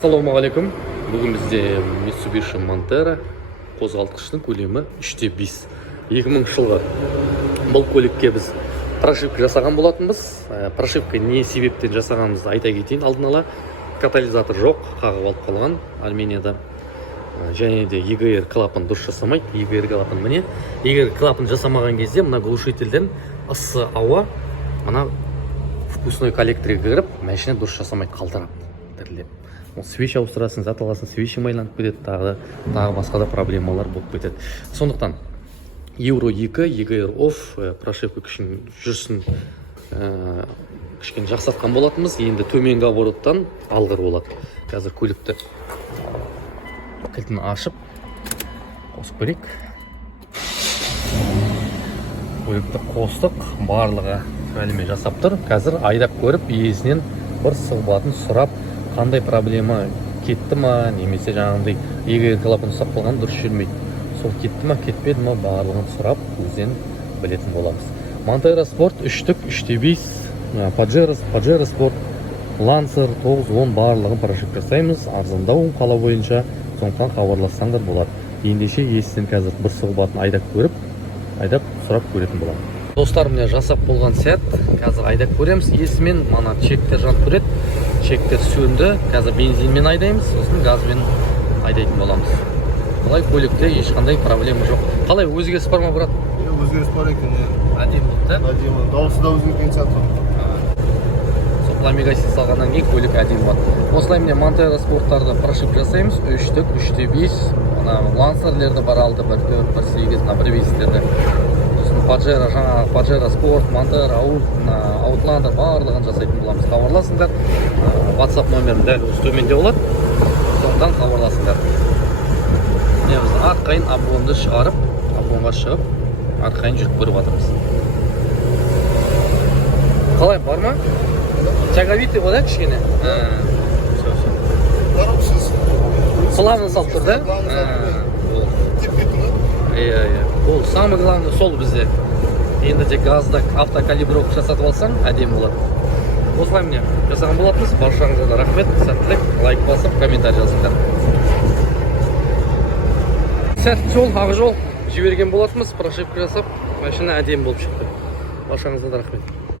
Ассалаумағалейкум. Бүгін бізде Mitsubishi Montero қозғалтқыштың көлемі 3/5. 2000 жылғы бұл көлікке біз прошивка жасаған болатынбыз. Прошивка не себептен жасағанымызды айта кетейін. Алдын ала катализатор жоқ, қағып алып қалған алюминияда. Және де EGR клапан дұрыс жасамайды. EGR клапан міне. EGR клапан жасамаған кезде мына глушительден ыссы ауа мына впускной коллекторға кіріп, машина дұрыс жасамайды, қалтырап, дірілдеп. Свеч ауыстырасың, зат аласың, свечі майланып кетеді, тағы басқа да проблемалар болып кетеді. Сондықтан Euro 2 EGR off прошивка жүрсін кішкене жақсартқан болатынбыз. Енді төменгі обороттан алғыр болады. Қазір көлікті кілтін ашып қосып көрейік. Көлікті қостық, барлығы әліме жасап тұр. Қазір айдап көріп, иесінен бір сұхбатын сұрап, қандай проблема кетті ма, немесе жаңағындай EGR клапан ұстап қалған дұрыс жүрмейді. Сол кетті ма, кетпеді ма, барлығын сұрап, өзден білетін боламыз. Montero Sport 3/5, Pajero Sport, Lancer 9-10 барлығын прошивка жасаймыз. Арзандау қала бойынша, сондықтан хабарлассаңдар болады. Ендеше иесінен қазір бір сұхбатын айдап көріп, сұрап көретін болады. Достар, міне жасап болған сәт, қазір айдап көреміз. Иесімен мана чектер жанып көреді. Чектер сөнді, қазір бензинмен айдаймыз, сосын газбен айдайтын боламыз. Қалай көлікте ешқандай проблема жоқ. Қалай өзгеріс бар ма, брат? Өзгеріс бар екен. Әдемі болды, әдемі. Дауысы да өзгерген сияқты. Сопламегаси салғаннан кейін көлік әдемі болады. Осылай міне Montero спорттарды прошивка жасаймыз. 3/5. Ана лансерлерді бар алды, 1/4, 1/8, 1/5-терді. Pajero, жаңағы Pajero Sport, Montero, Outlander барлығын жасайтын боламыз. Хабарласыңдар. WhatsApp номерім дәл осы төменде болады. Сондықтан хабарласыңдар. Біз арқайын обгонды шығарып, обгонға шығып, арқайын жүріп көріп жатырмыз. Қалай, бар ма? Тяговитый ғой да кішкене? Плавно салып тұр, да? Ол самый главный сол бізде. Енді тек газда автокалибровка жасатып алсаң, әдемі болады. Осылай міне жасаған болатынбыз. Баршаңызға рахмет, сәттілік, лайк басып, комментарий жазыңдар. Сәтті жол, ақ жол жіберген болатынбыз. Прошивка жасап, машина әдемі болып шықты. Баршаңызға рахмет.